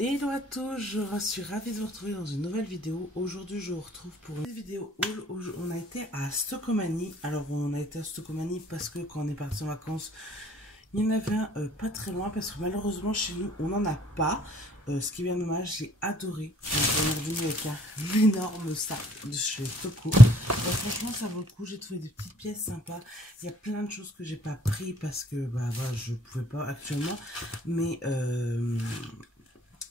Hello à tous, je suis ravie de vous retrouver dans une nouvelle vidéo. Aujourd'hui je vous retrouve pour une vidéo haul. On a été à Stockomanie. Alors on a été à Stockomanie parce que quand on est parti en vacances, il y en avait un pas très loin parce que malheureusement chez nous on n'en a pas. Ce qui est bien dommage, j'ai adoré. Donc, on est revenu avec un énorme sac de chez Stocko. Franchement ça vaut le coup, j'ai trouvé des petites pièces sympas. Il y a plein de choses que j'ai pas pris parce que bah, je pouvais pas actuellement.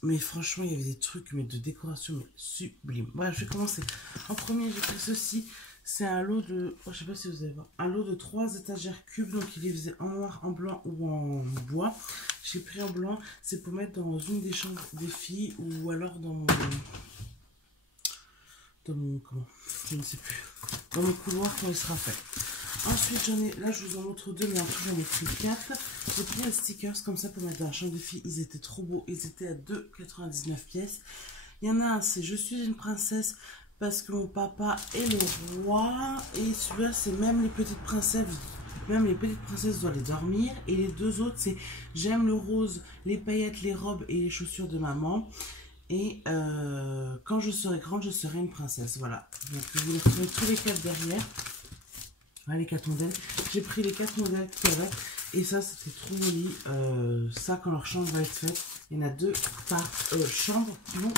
Mais franchement, il y avait des trucs de décoration mais sublimes. Voilà, je vais commencer. En premier, j'ai pris ceci. C'est un lot de... Oh, je sais pas si vous allez voir. Un lot de 3 étagères cubes. Donc, il les faisait en noir, en blanc ou en bois. J'ai pris en blanc. C'est pour mettre dans une des chambres des filles. Ou alors dans mon... Comment? Je ne sais plus. Dans mon couloir quand il sera fait. Ensuite, j'en ai... Là, je vous en montre deux, mais en tout, j'en ai pris 4. J'ai pris les stickers comme ça pour mettre dans la chambre des filles. Ils étaient trop beaux. Ils étaient à 2,99 pièces. Il y en a un, c'est « Je suis une princesse » parce que mon papa est le roi. Et celui-là, c'est même les petites princesses. Même les petites princesses doivent les dormir. Et les deux autres, c'est « J'aime le rose, les paillettes, les robes et les chaussures de maman. » Et quand je serai grande, je serai une princesse. Voilà. Donc, vous les retrouvez tous les 4 derrière. Voilà, les 4 modèles. J'ai pris les 4 modèles tout à l'heure. Et ça, c'était trop joli. Ça, quand leur chambre va être faite, il y en a 2 par chambre qui vont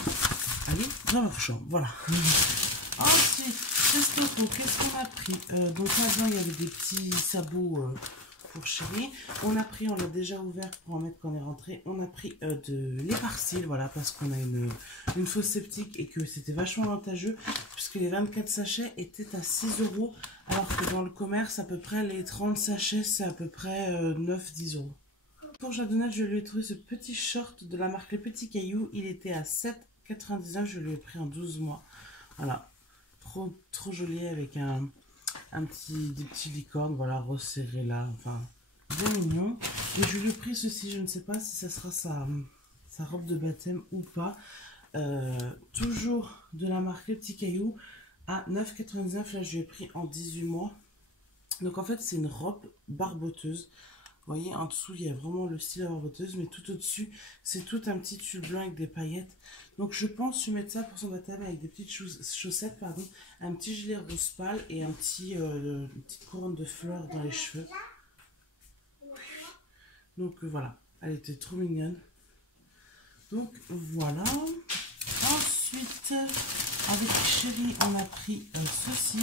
aller dans leur chambre. Voilà. Ensuite, chez Stocko, qu'est-ce qu'on a pris? Donc là-dedans, il y avait des petits sabots pour chérie. On a pris, on l'a déjà ouvert pour en mettre quand on est rentré. On a pris de l'éparcile, voilà, parce qu'on a une fosse septique et que c'était vachement avantageux, puisque les 24 sachets étaient à 6 €, alors que dans le commerce, à peu près, les 30 sachets, c'est à peu près 9-10 €. Pour Jadonnette, je lui ai trouvé ce petit short de la marque Les Petits Cailloux. Il était à 7,99 €. Je lui ai pris en 12 mois. Voilà, trop joli avec des petits licornes, voilà, resserrés là, enfin, bien mignon. Et je lui ai pris ceci, je ne sais pas si ça sera sa robe de baptême ou pas. Toujours de la marque Les Petits Cailloux à 9,99 €. Là, je lui ai pris en 18 mois. Donc, en fait, c'est une robe barboteuse. Vous voyez, en dessous, il y a vraiment le style barboteuse, mais tout au-dessus, c'est tout un petit tulle blanc avec des paillettes. Donc, je pense lui mettre ça pour son baptême avec des petites chaussettes, pardon, un petit gilet rose pâle et une petite couronne de fleurs dans les cheveux. Donc, voilà, elle était trop mignonne. Donc, voilà. Ensuite, avec Chérie, on a pris ceci.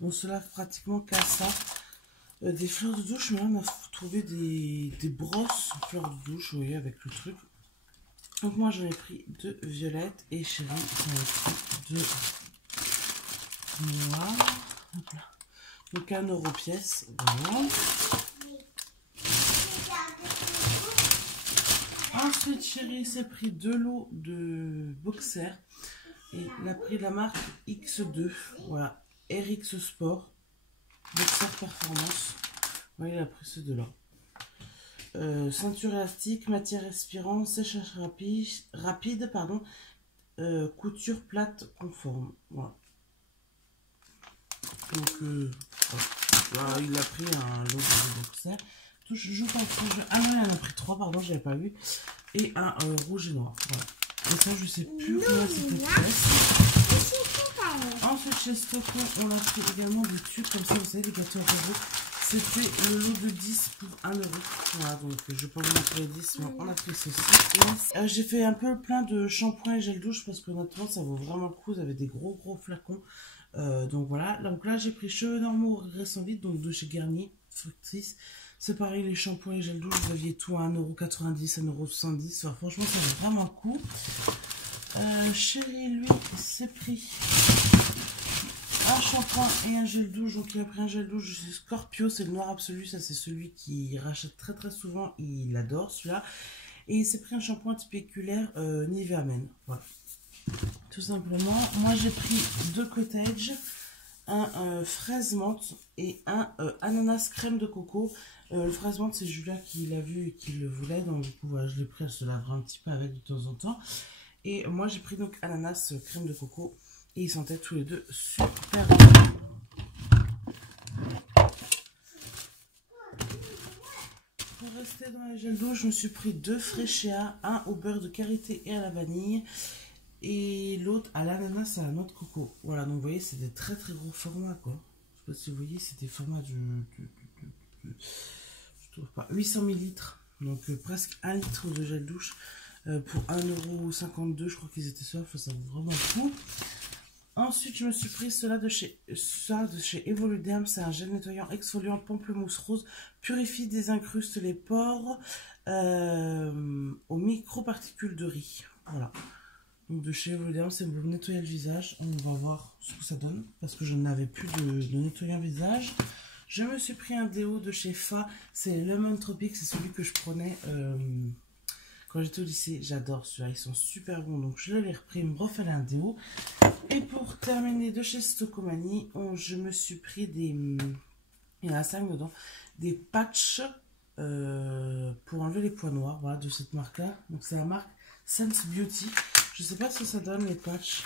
On se lave pratiquement qu'à ça. Des fleurs de douche, mais là on a trouvé des brosses fleurs de douche, vous voyez, avec le truc. Donc moi j'en ai pris 2 violettes et Chérie j'en ai pris 2 noirs. Donc 1 € pièce, voilà. Ensuite Chérie s'est pris 2 lots de boxers et il a pris la marque X2, voilà, RX Sport. Boxer performance. Oui, il a pris ces deux-là. Ceinture élastique, matière respirant, séchage rapide, pardon, couture plate conforme. Voilà. Donc, voilà, il a pris un lot de boxer. Je pense que ah non, il en a pris 3, pardon, je n'avais pas vu. Et un rouge et noir. Voilà. Et ça, je sais plus comment c'était fait. Ensuite, chez Stocko, on a pris également des tubes comme ça, vous savez, des gâteaux à euros. C'était le lot de 10 pour 1 €. Voilà, donc je vais pas vous montrer les 10, mais on a pris ceci. J'ai fait un peu plein de shampoing et gel douche parce que honnêtement, ça vaut vraiment le coup. Vous avez des gros flacons. Donc voilà. Donc là, j'ai pris cheveux normaux régressant vite, donc de chez Garnier, Fructis. C'est pareil, les shampoings et gel douche, vous aviez tout à 1,90 €, 1,70 €. Enfin, franchement, ça vaut vraiment le coup. Chérie, lui, s'est pris un shampoing et un gel douche. Donc il a pris un gel douche Scorpio, c'est le noir absolu. Ça, c'est celui qui rachète très souvent. Il adore celui-là. Et il s'est pris un shampoing spéculaire Nivea Men. Voilà, tout simplement. Moi, j'ai pris 2 cottage, un fraise menthe et un ananas crème de coco. Le fraise menthe, c'est Julia qui l'a vu et qui le voulait. Donc du coup, voilà, je l'ai pris. Elle se lavera un petit peu avec de temps en temps. Et moi, j'ai pris donc ananas crème de coco. Et ils sentaient tous les deux super bon. Pour rester dans les gels douche, je me suis pris 2 Freccia, un au beurre de karité et à la vanille, et l'autre à l'ananas et à la noix de coco. Voilà, donc vous voyez, c'est des très très gros formats, quoi. Je sais pas si vous voyez, c'est des formats je trouve pas, 800 millilitres, donc presque 1 litre de gel douche pour 1,52 €, je crois qu'ils étaient sur, ça vaut vraiment le coup. Ensuite, je me suis pris ça de chez Evoluderm. C'est un gel nettoyant exfoliant pamplemousse rose. Purifie, désincruste les pores aux microparticules de riz. Voilà. Donc de chez Evoluderm, c'est pour nettoyer le visage. On va voir ce que ça donne. Parce que je n'avais plus de nettoyant visage. Je me suis pris un déo de chez Fa. C'est Lemon Tropic. C'est celui que je prenais quand j'étais au lycée. J'adore celui-là. Ils sont super bons. Donc je l'ai repris. Il me refait un déo. Et pour terminer, de chez Stocomanie, je me suis pris des... Il y en a 5 dedans. Des patchs pour enlever les points noirs. Voilà, de cette marque-là. Donc c'est la marque Sense Beauty. Je sais pas ce que ça donne, les patchs.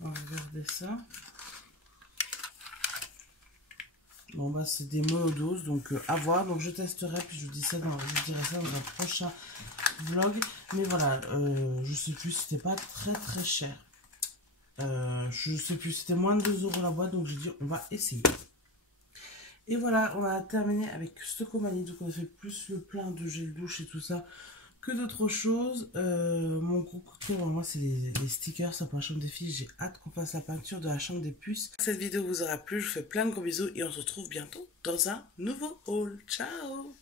On va regarder ça. Bon, bah c'est des monodoses, donc à voir. Donc je testerai, puis je vous dirai ça dans un prochain vlog. Mais voilà, je sais plus, c'était pas très très cher. Je sais plus, c'était moins de 2 € la boîte, donc j'ai dit on va essayer. Et voilà, on a terminé avec Stocomanie, donc on a fait plus le plein de gel douche et tout ça que d'autres choses. Mon gros coup de cœur, moi, c'est les stickers pour la chambre des filles. J'ai hâte qu'on fasse la peinture de la chambre des puces. Cette vidéo vous aura plu, je vous fais plein de gros bisous et on se retrouve bientôt dans un nouveau haul. Ciao!